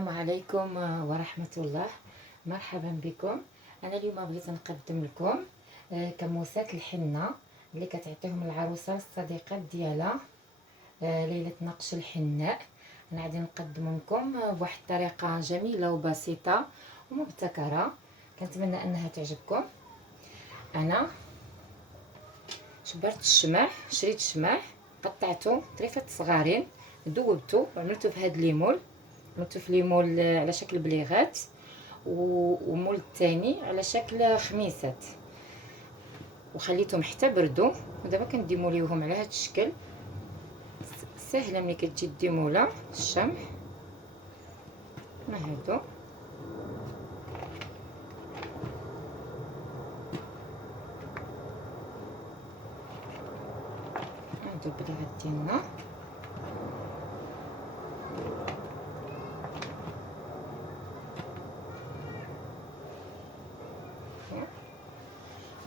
السلام عليكم ورحمة الله. مرحبا بكم. أنا اليوم بغيت نقدم لكم كموسات الحنة اللي كتعطيهم العروسة الصديقات ديالها ليلة نقش الحناء. أنا غادي نقدم لكم بواحد الطريقة جميلة وبسيطة ومبتكرة، كنتمنى أنها تعجبكم. أنا شبرت الشمع، شريت الشمع قطعته طريفات صغارين، ذوبته وعملته في هاد ليمول، عملته في ليمول على شكل بليغات ومول الثاني على شكل خميسات، وخليتهم حتى بردوا. ودابا كنديموليوهم على هاد الشكل. سهله ملي كتجي ديموله الشمع. ما هادو البليغات ديالنا.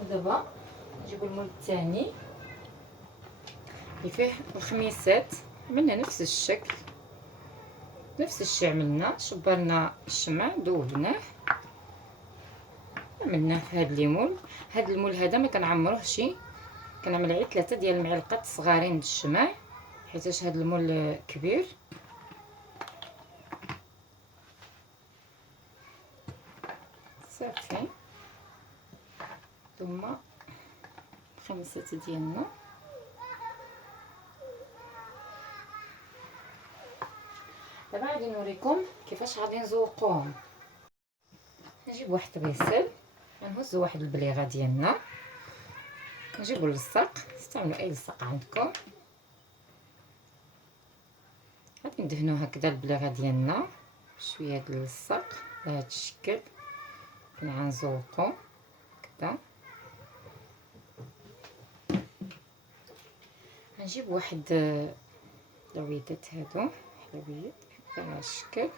ودابا نجيبو المول الثاني اللي فيه الخميسات، عملنا نفس الشكل، نفس الشيء عملنا، شبرنا الشمع ذوبناه، عملناه في هاد ليمول. هاد المول هذا ما كنعمروهش، كنعمل غير 3 ديال المعلقات صغارين د الشمع حيتاش هاد المول كبير. صافي، ثم الخميسات ديالنا. دابا غادي نوريكم كيفاش غادي نزوقوهم. نجيب واحد البيسل، غنهزو واحد البليغه ديالنا، نجيبو اللصاق، استعملوا اي لصاق عندكم. غادي ندهنو هكذا البليغه ديالنا بشويه د اللصاق بهذا الشكل، غنزوقو هكذا. غنجيب واحد لويدات، هادو حلويات هكذا على الشكل،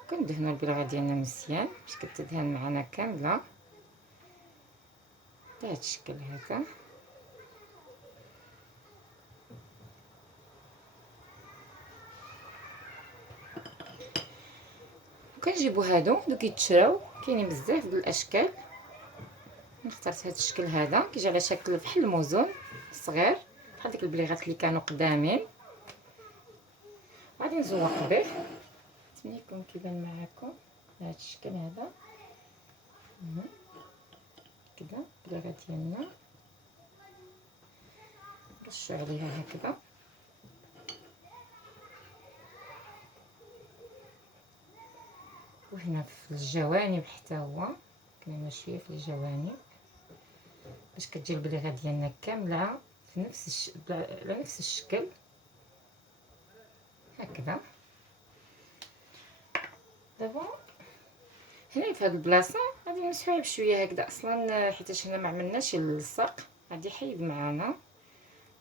وكندهنو البلغه ديالنا مزيان باش كتدهن معنا كامله بهذا الشكل هذا. وكنجيبو هادو كيتشراو، كاينين بزاف د الاشكال. اخترت هذا الشكل هذا كيجي على شكل بحال الموزون صغير، بحال ديك البليغات اللي كانوا قدامين. غادي نزوق به، نتمنى يكون كيبان معكم بهذا الشكل هذا كذا. البليغه ديالنا نرشوا عليها هكذا، وهنا في الجوانب حتى هو كاين شويه في الجوانب باش كتجي البليغه ديالنا كامله في على نفس الشكل هكذا. دابا هنا في هاد البلاصه غادي نمسحوها بشويه هكذا، اصلا حيتاش هنا ما عملناش اللصق غادي يحيد معانا.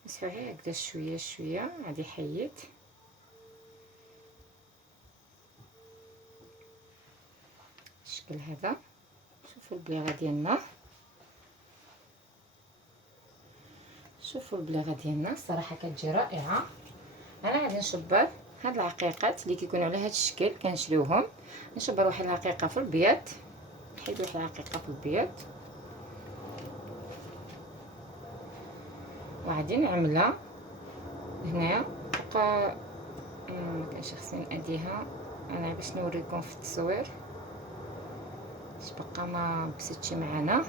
نمسحوها هكذا شويه شويه، غادي يحيد. الشكل هذا، شوفوا البليغه ديالنا، شوفوا البليغه ديالنا الصراحه كتجي رائعه. انا غادي نشبر هاد العقيقات اللي كيكونوا على هاد الشكل، كنشريوهم. نشبر واحد العقيقه في البيض، نحيد واحد العقيقه في البيض، وغادي نعملها هنايا فوق. مكانش خصني ناديها انا باش نوريكم في التصوير، باش بقى ما بسيتش معنا،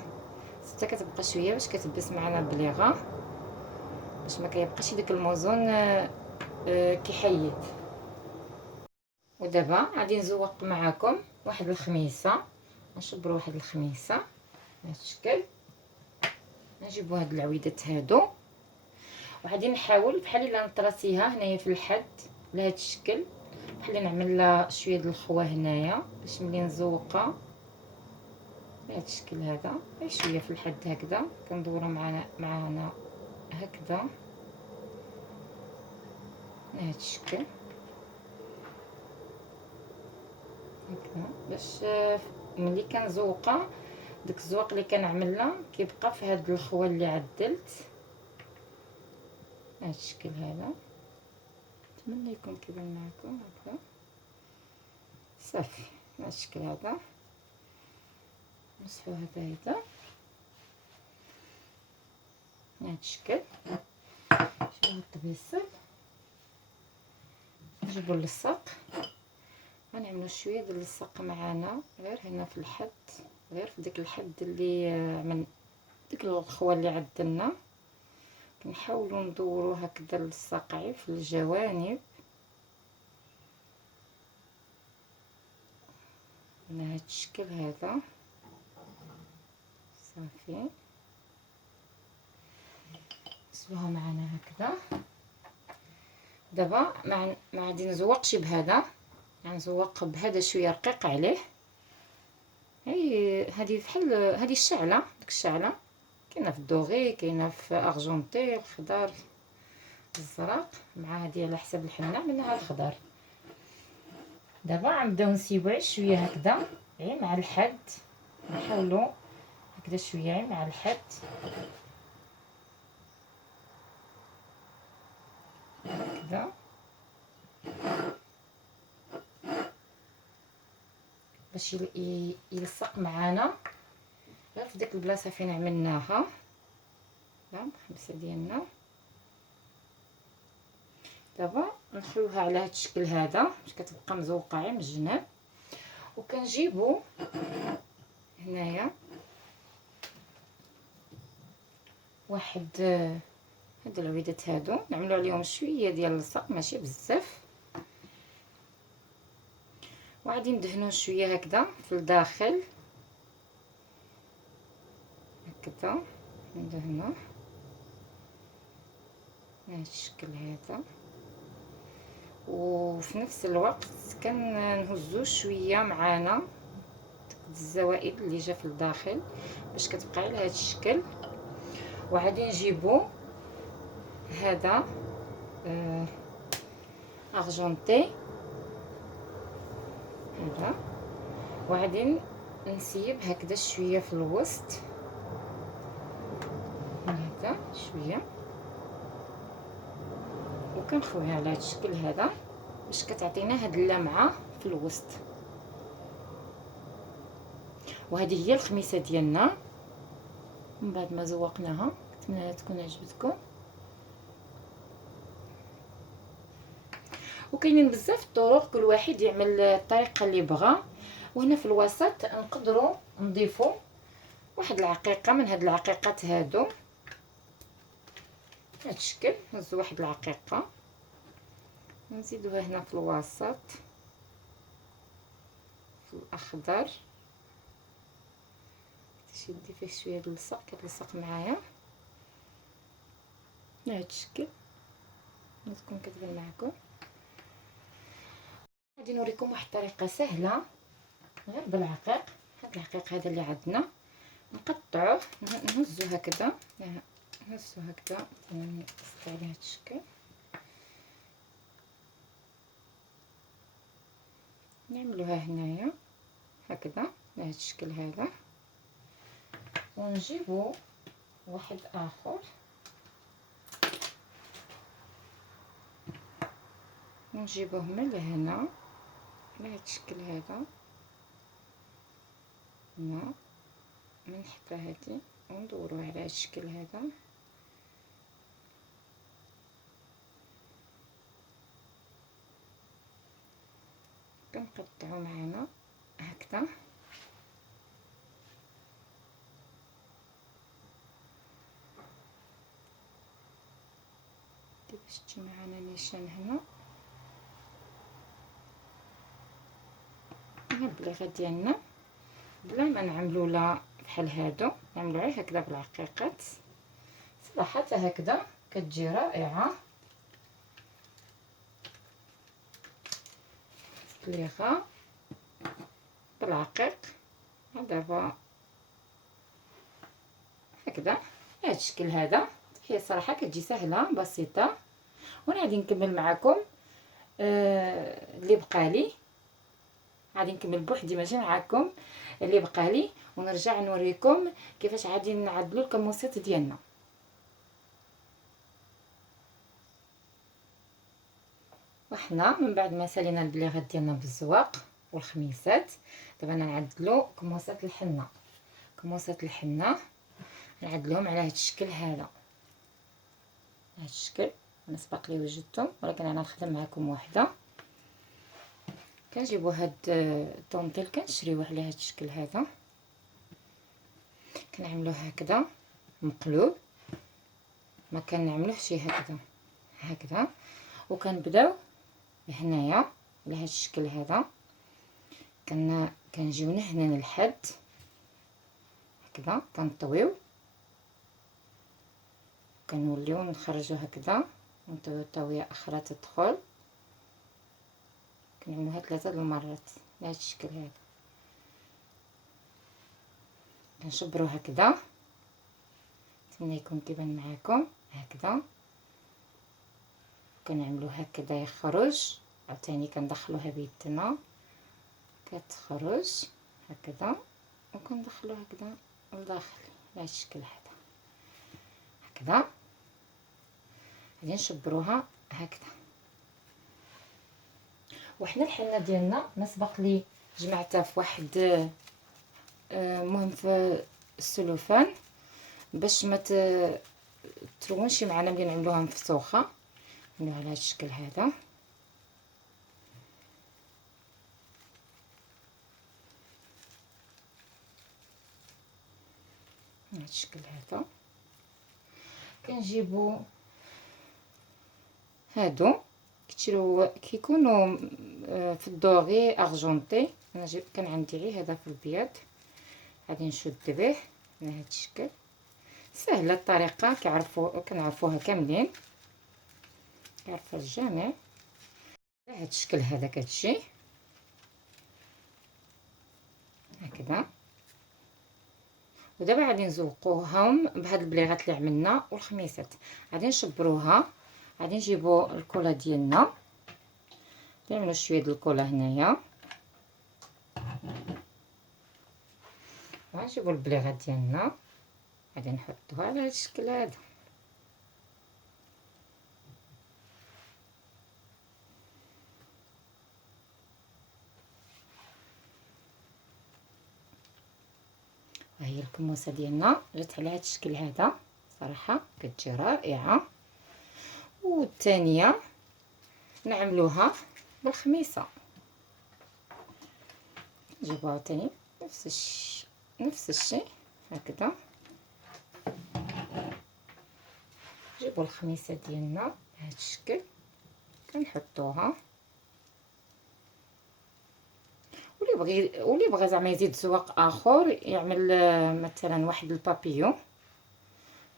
حتى كتبقى شويه باش كتبس معنا البليغه، باش ما كيبقاش داك الموزون كيحيد. ودابا غادي نزوق معكم واحد الخميسه. نشبروا واحد الخميسه بهذا الشكل، نجيبوا هاد العويدات هادو، وغادي نحاول بحال الا نطراسيها هنايا في الحد لهذا الشكل، بحال نعمل لها شويه د الخوا هنايا باش ملي نزوقها بهذا الشكل هذا، غير شويه في الحد هكذا. كندورها معنا هكذا بهذا الشكل هكذا، باش ملي كنزوقها داك الزواق اللي كنعملها كيبقى في هاد الخوا اللي عدلت بهذا الشكل هذا. نتمنى يكون كيبان معكم هكذا. صافي بهذا الشكل هذا. نمسحو هذا بهذا الشكل. شوفوا الطبيصل، نجيبو اللصاق، غنعملو شويه ديال اللصاق معانا غير هنا في الحد، غير في ديك الحد اللي من ديك الخوه اللي عندنا. كنحاولوا ندورو هكذا اللصاق غير في الجوانب على هذا الشكل هذا. صافي نسويها معنا هكذا. دابا ما غادي نزوقش بهذا، غنزوق بهذا شويه رقيق عليه. هي هذه بحال هذه الشعله، ديك الشعله كاينه في الدوغي، كاينه في ارجونتي، الخضر، الزرق، مع هذه على حسب الحنه منها الخضر. دابا غنبداو نسيبو شويه هكذا غير مع الحد، نحاولوا هكذا شويه غير مع الحد هكذا باش يلصق معانا غير في ديك البلاصه فين عملناها. خمسه ديالنا. دابا نخلوها على هذا الشكل هذا باش كتبقى مزوقه غير من الجناب. وكنجيبو هنايا واحد هاد العويدات هادو، نعملو عليهم شويه ديال اللصق ماشي بزاف، وغادي ندهنو شويه هكذا في الداخل هكذا، ندهنوه بهذا الشكل هذا. وفي نفس الوقت كنهزو شويه معانا الزوائد اللي جا في الداخل باش كتبقى على هذا الشكل. وغادي نجيبو هذا ارجونتي هذا، وغادي نسيب هكذا شويه في الوسط هكذا شويه، وكنخويها على هذا الشكل هذا باش كتعطينا هاد اللمعه في الوسط. وهذه هي الخميسه ديالنا من بعد ما زوقناها. نتمنى تكون عجبتكم. وكاينين بزاف الطرق، كل واحد يعمل الطريقه اللي بغا. وهنا في الوسط نقدروا نضيفوا واحد العقيقه من هاد العقيقات هادو بهذا الشكل. نهزوا واحد العقيقه نزيدوها هنا في الوسط في الاخضر، تشدي فيه شويه د اللصق كتلصق معايا بهذا الشكل. تكون كتبان معكم. غادي نوريكم واحد الطريقه سهله غير بالعقيق. هذا العقيق هذا اللي عندنا نقطعوه، نهزو هكذا، نهزو هكذا نقص عليه هذا الشكل، نعملوها هنايا هكذا بهذا الشكل هذا. ونجيبو واحد اخر ونجيبوه من لهنا على هذا الشكل هذا هنا من حتى هادي، وندوروه على هذا الشكل هذا. كنقطعو معنا هكذا باش تجي معنا نيشان هنا. البليغه ديالنا بلا ما نعملو لا بحال هادو، نعملو غير هكذا بالعقيقات. صراحه هكذا كتجي رائعه بليغه بالعقيق. دابا هكذا بهذا الشكل هذا هي صراحه كتجي سهله بسيطه. وانا غادي نكمل معكم اللي بقالي، غادي نكمل بوحدي ماشي معكم اللي بقالي، ونرجع نوريكم كيفاش غادي نعدلوا الكموسيط ديالنا. وحنا من بعد ما سالينا البليغات ديالنا بالزواق والخميسات. دابا انا نعدلو كموسات الحنه. كموسات الحنه نعدلهم على هذا الشكل هذا، هذا الشكل. انا سبق لي وجدتهم، ولكن انا نخدم معكم وحده. كنجيبو هاد الطونطيل كنشريوه على هذا الشكل هذا، كنعملوه هكذا مقلوب، ما كنعملوهش هكذا هكذا. وكنبداو هنايا على هذا الشكل هذا، كنجيو هنا للحد هكذا، كنطويو، كنوليو نخرجو هكذا، ونطويو طويه اخرى تدخل. كنعملوها 3 المرات بهذا الشكل هذا. كنشبرو هكذا، نتمنى يكون كيبان معاكم هكذا. كنعملو هكذا يخرج، عاوتاني كندخلوها بيدنا كتخرج هكذا، وكندخلو هكذا لداخل بهذا الشكل هذا هكذا. غادي نشبروها هكذا. وحنا الحنه ديالنا ما سبق لي جمعتها في واحد مهم في السلوفان باش ما ترونش معنا ملي نعملوها مفتوحه. نعملوها على هذا الشكل هذا، هذا الشكل هذا. كنجيبو هادو كيكونوا في الدوغي ارجونتي. انا كان عندي غير هذا في البيض. غادي نشد به على هذا الشكل. سهله الطريقه، كنعرفوها كاملين، كيعرفها الجميع. على هذا الشكل هذا كتجي هكذا. ودابا غادي نزوقوهم بهاد البليغات اللي عملنا والخميسات. غادي نشبروها، غادي نجيبو الكولا ديالنا، نعملو شويه ديال الكولا هنايا، غنجيبو البليغات ديالنا، غادي نحطوها على هذا الشكل هذا. ها هي الكموسه ديالنا جات على هذا الشكل هذا، صراحه كتجي رائعه. والثانيه نعملوها بالخميسه، نجيبوها تاني نفس الشيء هكذا. نجيبو الخميسه ديالنا بهذا الشكل، كنحطوها. واللي بغى زعما يزيد زواق اخر يعمل مثلا واحد البابيون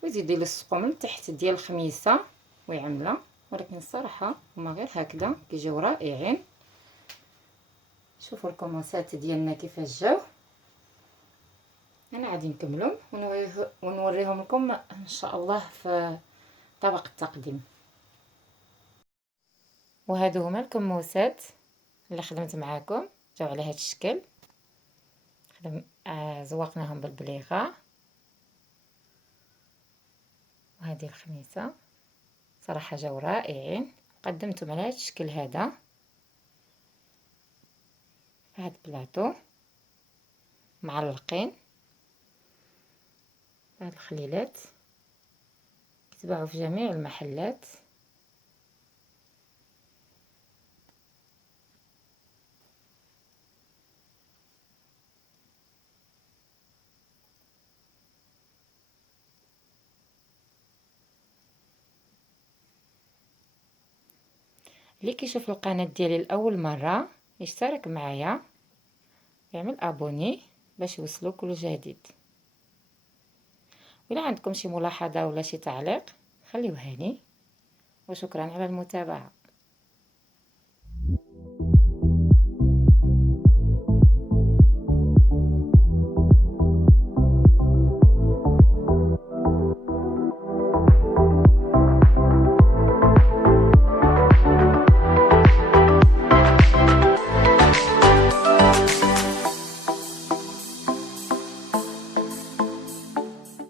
ويزيد يلصقو من تحت ديال الخميسه ويعملها. ولكن الصراحه هما غير هكذا كيجيو رائعين. شوفوا الكموسات ديالنا كيفاش جاو. انا غادي نكملهم ونوريهم لكم ان شاء الله في طبق التقديم. وهادو هما الكموسات اللي خدمت معاكم، جاو على هذا الشكل. زوقناهم بالبليغه. وهذه الخميسه صراحه جاو رائعين. قدمتهم على هذا الشكل هذا في هذا البلاطو معلقين. هاد الخليلات كيتباعوا في جميع المحلات. اللي كيشوف القناه ديالي لاول مره يشترك معايا، يعمل ابوني باش يوصلو كل جديد. ولا عندكم شي ملاحظه ولا شي تعليق خليوها لي. وشكرا على المتابعه.